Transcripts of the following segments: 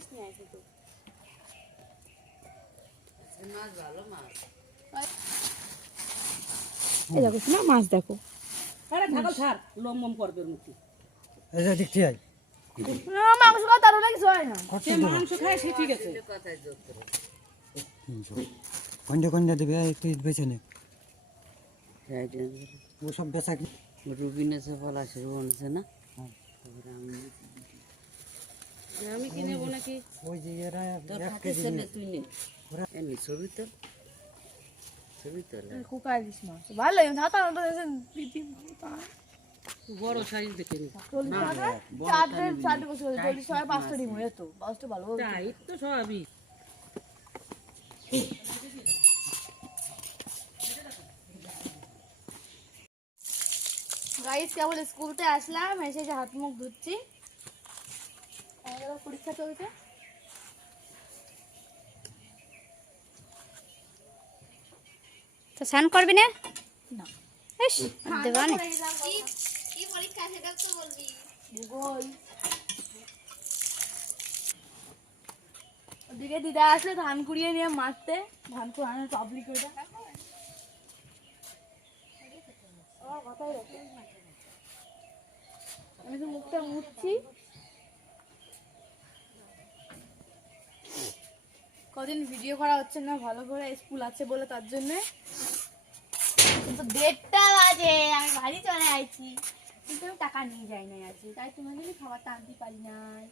Piece নিয়ে আসি তো। মাছ ভালো মাছ এই দেখো শোনা মাছ দেখো। আরে ঢাকাল ছাড় লম মম করবে মুখে। এটা দেখতে যাই মাংস খাওয়া তার কিছু হয় না। সে মাংস খায় সে ঠিক আছে। কন্যা কন্যা দেবে একটু বেছে নে। ও সব বেচা কি? রুবিন রুবন আছে না? হ্যাঁ। তারপরে আমি আমি কিনে নেব নাকি? ওই যে এরা তোর এক হাতে কেজি ছেলে তুই নে। এমনি ছবি তো ছবি তো কুকার দিস ভালো লাগে হাতা দিদি বড় সাইজ দেখে নি। চারটে বছর চল্লিশ পাঁচটা ডিম হয়ে তো পাঁচটা ভালো তাই তো সবই। গাইস কেবল স্কুলতে আসলাম এসে যে হাত মুখ ধুচ্ছি। পরীক্ষা চলছে। তো স্নান করবি না? ওদিকে দিদা আসলে ধান কুড়িয়ে নিয়ে মারতে। ধান কুড়ানো পাবলিক রাখো। আমি তো মুখটা মুছছি। কদিন ভিডিও করা হচ্ছে না, ভালো করে স্কুল আছে বলে তার জন্যে। কিন্তু দেড়টা বাজে, আমি বাড়ি চলে আইছি। কিন্তু আমি টাকা নিয়ে যাই নাই আজকে, তাই জন্য খাবারটা আনতে পারি নাই।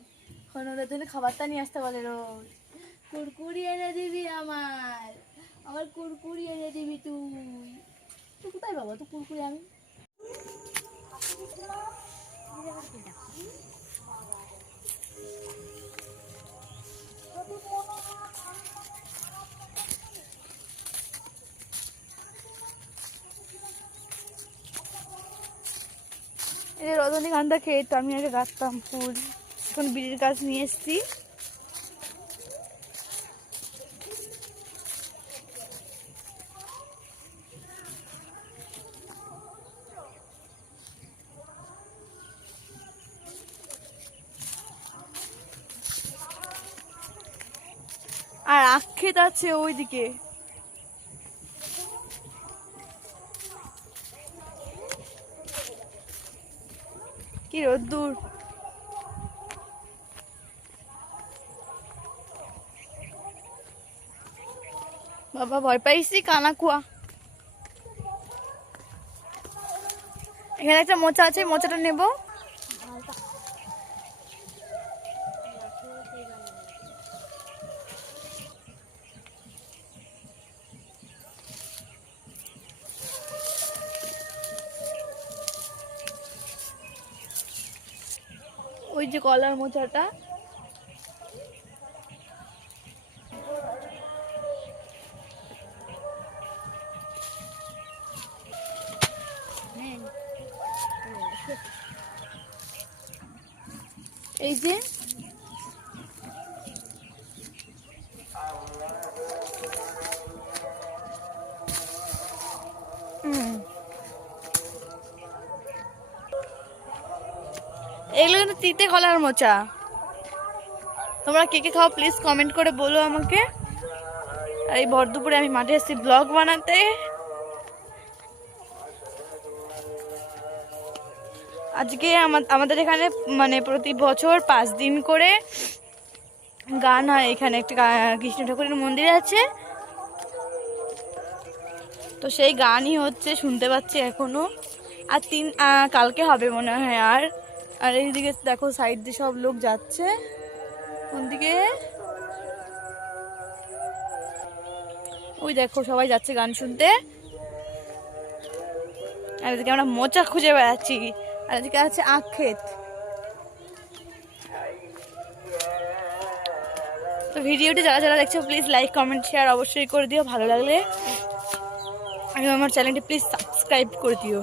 এখন ওদের জন্য খাবারটা নিয়ে আসতে বলে রোজ। কুরকুরি এনে দিবি আমার। আমার কুরকুরি এনে দিবি তুই। তুই কোথায় পাবো? তুই কুরকুরি আমি এই রজনীগন্ধা খেয়ে তো আমি আগে গাছতাম ফুল। এখন বিড়ির গাছ নিয়ে এসেছি। আর আক্ষেত আছে ওইদিকে। কি রোদ্দুর? বাবা ভয় পাইছি কানা কুয়া। এখানে একটা মোচা আছে মোচাটা নেব। ওই যে কলার মোচাটা। এই যে এগুলো কিন্তু তিতে কলার মোচা। তোমরা কে কে খাও প্লিজ কমেন্ট করে বলো আমাকে। আর এই ভর দুপুরে আমি মাঠে এসেছি ব্লগ বানাতে। আজকে আমা- আমাদের এখানে মানে প্রতি বছর পাঁচ দিন করে গান হয় এখানে। একটা কৃষ্ণ ঠাকুরের মন্দির আছে। তো সেই গানই হচ্ছে, শুনতে পাচ্ছি এখনও। আর তিন কালকে হবে মনে হয় আর। আর এইদিকে দেখো সাইড দিয়ে সব লোক যাচ্ছে। কোন দিকে? ওই দেখো সবাই যাচ্ছে গান শুনতে। আর এদিকে আমরা মোচা খুঁজে বেড়াচ্ছি। আর এদিকে আছে আখ ক্ষেত। তো ভিডিওটি যারা যারা দেখছ প্লিজ লাইক কমেন্ট শেয়ার অবশ্যই করে দিও, ভালো লাগলে। আর আমার চ্যানেলটি প্লিজ সাবস্ক্রাইব করে দিও।